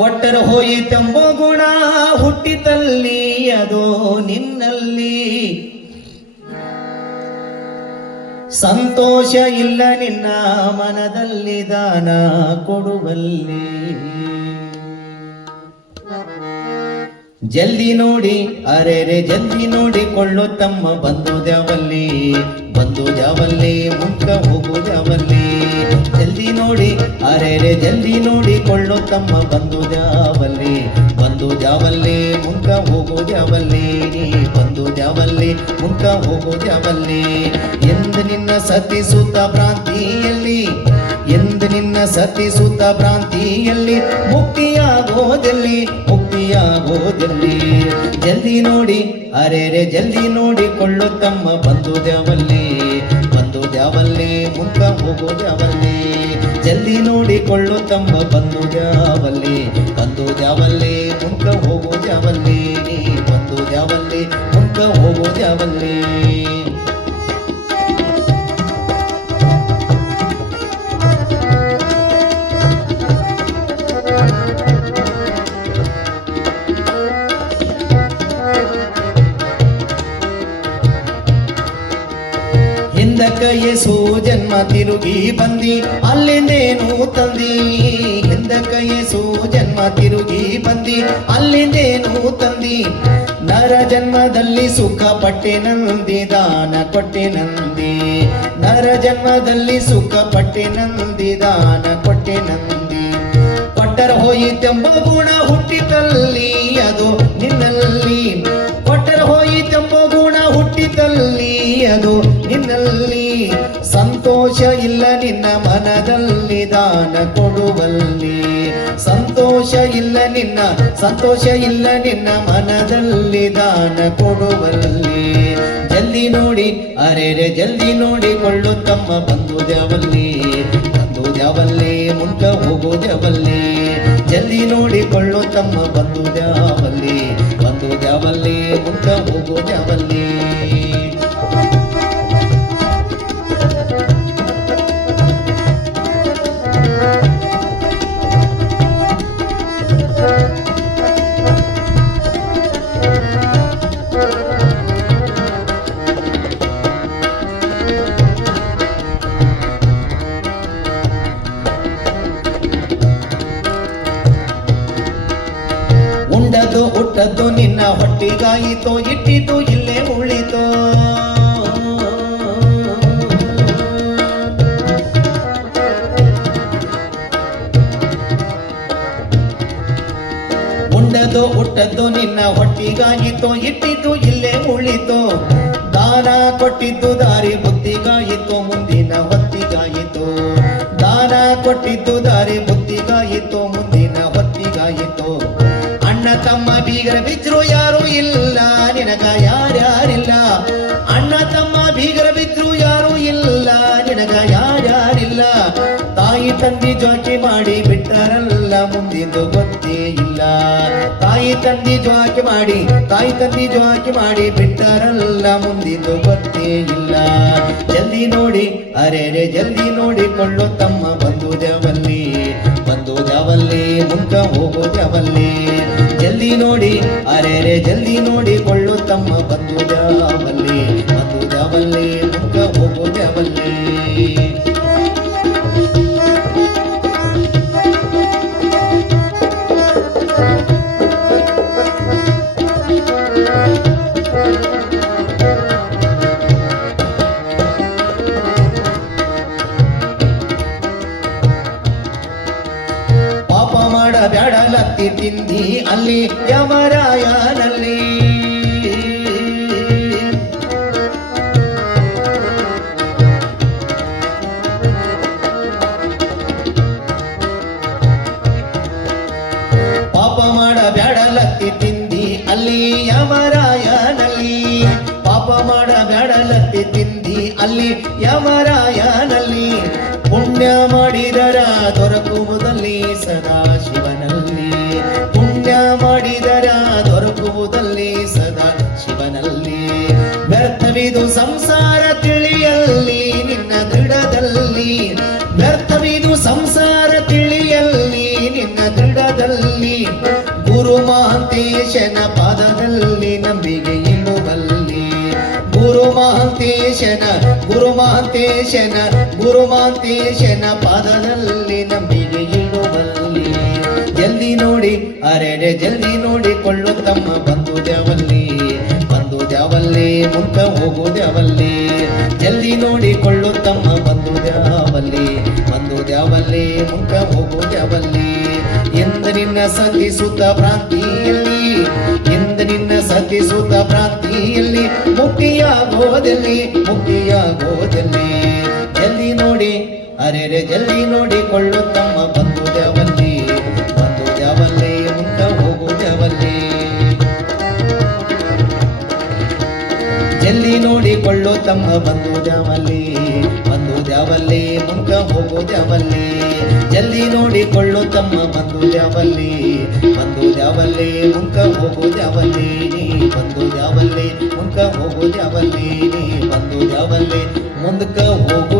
ಕೊಟ್ಟರ ಹೋಯಿತೆಂಬ ಗುಣ ಹುಟ್ಟಿತಲ್ಲಿ ಅದೋ ನಿನ್ನಲ್ಲಿ ಸಂತೋಷ ಇಲ್ಲ ನಿನ್ನ ಮನದಲ್ಲಿ ದಾನ ಕೊಡುವಲ್ಲಿ ಜಲ್ದಿ ನೋಡಿ ಅರೆರೆ ಜಲ್ದಿ ನೋಡಿಕೊಳ್ಳು ತಮ್ಮ ಬಂದು ಜಾವಲ್ಲಿ ಮುಂಕ ಹೋಗು ಜಾವಲ್ಲಿ ಜಲ್ದಿ ನೋಡಿ ಅರೆರೆ ಜಲ್ದಿ ನೋಡಿಕೊಳ್ಳು ತಮ್ಮ ಬಂದು ಜಾವಲ್ಲಿ ಮುಂಕ ಹೋಗು ಜಾವಲ್ಲಿ ನೀ ಬಂದು ಜಾವಲ್ಲಿ ಮುಂಕ ಹೋಗು ಜಾವಲ್ಲಿ ಎಂದು ನಿನ್ನ ಸತಿಸುತ್ತ ಭ್ರಾಂತಿಯಲ್ಲಿ ಎಂದು ನಿನ್ನ ಸತಿಸುತ್ತ ಭ್ರಾಂತಿಯಲ್ಲಿ ಮುಕ್ತಿಯಾಗೋದಲ್ಲಿ ಜಲ್ದಿ ನೋಡಿ ಅರೆರೆ ಜಲ್ದಿ ನೋಡಿಕೊಳ್ಳು ತಮ್ಮ ಬಂದು ಜಾವಲ್ಲಿ ಮುಂಕ ಹೋಗು ಜಾವಲ್ಲಿ ಜಲ್ದಿ ನೋಡಿಕೊಳ್ಳು ತಮ್ಮ ಬಂದು ಜಾವಲ್ಲಿ ಮುಂಕ ಹೋಗು ಜಾವಲ್ಲಿ ನೀ ಬಂದು ಜಾವಲ್ಲಿ ಮುಂಕ ಹೋಗು ಜಾವಲ್ಲಿ ಹಿಂದಕ್ಕಯೇಸು ಜನ್ಮ ತಿರುಗಿ ಬಂದಿ ಅಲ್ಲಿಂದೇನು ತಂದಿ ಹಿಂದಕ್ಕಯೇಸು ಜನ್ಮ ತಿರುಗಿ ಬಂದಿ ಅಲ್ಲಿಂದೇನು ತಂದಿ ನರ ಜನ್ಮದಲ್ಲಿ ಸುಖ ಪಟ್ಟೆ ನಂದಿ ದಾನ ಕೊಟ್ಟೆ ನಂದಿ ನರ ಜನ್ಮದಲ್ಲಿ ಸುಖ ಪಟ್ಟೆ ನಂದಿ ದಾನ ಕೊಟ್ಟೆ ನಂದಿ ಕೊಟ್ಟರ ಹೋಯಿತೆಂಬ ಗುಣ ಹುಟ್ಟಿತಲ್ಲಿ ಅದು ನಿನ್ನಲ್ಲಿ ಕೊಟ್ಟರ ಹೋಯಿತೆಂಬ ಗುಣ ಹುಟ್ಟಿತಲ್ಲಿ ಅದು ನಿನ್ನಲ್ಲಿ ಸಂತೋಷ ಇಲ್ಲ ನಿನ್ನ ಮನದಲ್ಲಿ ದಾನ ಕೊಡುವಲ್ಲಿ ಸಂತೋಷ ಇಲ್ಲ ನಿನ್ನ ಮನದಲ್ಲಿ ದಾನ ಕೊಡುವಲ್ಲಿ ಜಲ್ದಿ ನೋಡಿ ಅರೆರೆ ಜಲ್ದಿ ನೋಡಿಕೊಳ್ಳು ತಮ್ಮ ಬಂದು ಜಾವಲ್ಲಿ ಮುಂಕ ಹೋಗು ಜಾವಲ್ಲಿ ಜಲ್ದಿ ನೋಡಿಕೊಳ್ಳು ತಮ್ಮ ಬಂದು ಜಾವಲ್ಲಿ ಮುಂಕ ಹೋಗು ಜಾವಲ್ಲಿ ಉಂಡದು ಹುಟ್ಟದ್ದು ನಿನ್ನ ಹೊಟ್ಟಿಗಾಯಿತೋ ಇಟ್ಟಿದ್ದು ಇಲ್ಲೇ ಉಳಿತೋ ಉಂಡದು ಹುಟ್ಟದ್ದು ನಿನ್ನ ಹೊಟ್ಟಿಗಾಯಿತೋ ಇಟ್ಟಿದ್ದು ಇಲ್ಲೇ ಉಳಿತೋ ದಾನ ಕೊಟ್ಟಿದ್ದು ದಾರಿ ಬುದ್ಧಿಗಾಯಿತೋ ಮುಂದಿನ ಹೊತ್ತಿಗಾಯಿತೋ ದಾನ ಕೊಟ್ಟಿದ್ದು ದಾರಿ ಬುದ್ಧಿಗಾಯಿತೋ ಮುಂದಿನ ಹೊತ್ತಿಗಾಯಿತೋ ಅಣ್ಣ ತಮ್ಮ ಬೀಗರ ಬಿದ್ರು ಯಾರು ಇಲ್ಲ ನಿನಗ ಯಾರ್ಯಾರಿಲ್ಲ ಅಣ್ಣ ತಮ್ಮ ಬೀಗರ ಬಿದ್ರು ಯಾರು ಇಲ್ಲ ನಿನಗ ಯಾರ್ಯಾರಿಲ್ಲ ತಾಯಿ ತಂದಿ ಜೋಕಿ ಮಾಡಿ ಬಿಟ್ಟರಲ್ಲ ಮುಂದಿಂದು ಗೊತ್ತೇ ಇಲ್ಲ ತಾಯಿ ತಂದಿ ಜೋಕಿ ಮಾಡಿ ಬಿಟ್ಟರಲ್ಲ ಮುಂದಿಂದು ಗೊತ್ತೇ ಇಲ್ಲ ಜಲ್ದಿ ನೋಡಿ ಅರೆರೆ ಜಲ್ದಿ ನೋಡಿಕೊಳ್ಳು ತಮ್ಮ ಬಂದು ಜಾವಲ್ಲಿ ಮುಂಕ ಹೋಗು ಜಾವಲ್ಲಿ ಜಲ್ದಿ ನೋಡಿ ಅರೆರೆ ಜಲ್ದಿ ನೋಡಿಕೊಳ್ಳು ತಮ್ಮ ಬಂದು ಜಾವಲ್ಲಿ ಮುಂಕ ಹೋಗು ಜಾವಲ್ಲಿ ಬ್ಯಾಡಲತ್ತಿ ತಿಂದಿ ಅಲ್ಲಿ ಯಮರಾಯನಲ್ಲಿ ಪಾಪ ಮಾಡ ಬ್ಯಾಡಲತ್ತಿ ತಿಂದಿ ಅಲ್ಲಿ ಯಮರಾಯನಲ್ಲಿ ಪಾಪ ಮಾಡ ಬ್ಯಾಡಲತ್ತಿ ತಿಂದಿ ಅಲ್ಲಿ ಯಮರಾಯನಲ್ಲಿ ಪುಣ್ಯ ಮಾಡಿದರ ದೊರಕುವುದಲ್ಲಿ ಸದಾ ಶಿವನಲ್ಲಿ ಪುಣ್ಯ ಮಾಡಿದರ ದೊರಕುವುದಲ್ಲಿ ಸದಾ ಶಿವನಲ್ಲಿ ವ್ಯರ್ಥವಿದು ಸಂಸಾರ ತಿಳಿಯಲ್ಲಿ ನಿನ್ನ ದೃಢದಲ್ಲಿ ವ್ಯರ್ಥವಿದು ಸಂಸಾರ ತಿಳಿಯಲ್ಲಿ ನಿನ್ನ ದೃಢ ಬಿಡದಲ್ಲಿ ಗುರು ಮಹಾಂತೇಶನ ಪಾದದಲ್ಲಿ ನಂಬಿಕೆ ಇಡುವಲ್ಲಿ ಗುರು ಮಹಾಂತೇಶನ ಪಾದದಲ್ಲಿ ನಂಬಿಕೆ ಇಡುವಲ್ಲಿ ಜಲ್ದಿ ನೋಡಿ ಅರೆಡೆ ಜಲ್ದಿ ನೋಡಿಕೊಳ್ಳು ತಮ್ಮ ಬಂಧು ದ್ಯಾವಲ್ಲಿ ಮುಂಕ ಹೋಗುವುದ್ಯಾವಲ್ಲಿ ಜಲ್ದಿ ನೋಡಿಕೊಳ್ಳು ತಮ್ಮ ಬಂಧು ದ್ಯಾವಲ್ಲಿ ಮುಂಕ ಹೋಗುವುದ್ಯಾವಲ್ಲಿ ಎಂದು ನಿನ್ನ ಸತಿಸುತ್ತ ಭ್ರಾಂತಿಯಲ್ಲಿ ಮುಕ್ತಿಯಾಗೋದಲ್ಲಿ ಜಲ್ದಿ ನೋಡಿ ಅರೆರೆ ಜಲ್ದಿ ನೋಡಿಕೊಳ್ಳು ತಮ್ಮ ಬಂಧು ದ್ಯಾವಲ್ಲಿ ಮುಂಕ ಹೋಗುವುದ್ಯಾವಲ್ಲಿ ಜಲ್ದಿ ನೋಡಿಕೊಳ್ಳು ತಮ್ಮ ಬಂಧು ದ್ಯಾವಲ್ಲಿ ಮುಂಕ ಹೋಗುವುದ್ಯಾವಲ್ಲಿ ಜಲ್ದಿ ನೋಡಿಕೊಳ್ಳು ತಮ್ಮ ಬಂಧು ದ್ಯಾವಲ್ಲಿ ಮುಂಕ ಹೋಗುವುದ್ಯಾವಲ್ಲಿ ನೀ ಬಂಧು ದ್ಯಾವಲ್ಲಿ ಮುಂಕ ಹೋಗುವುದ್ಯಾವಲ್ಲಿ ನೀ ಬಂಧು ದ್ಯಾವಲ್ಲಿ ಮುಂದಕ ಹೋಗು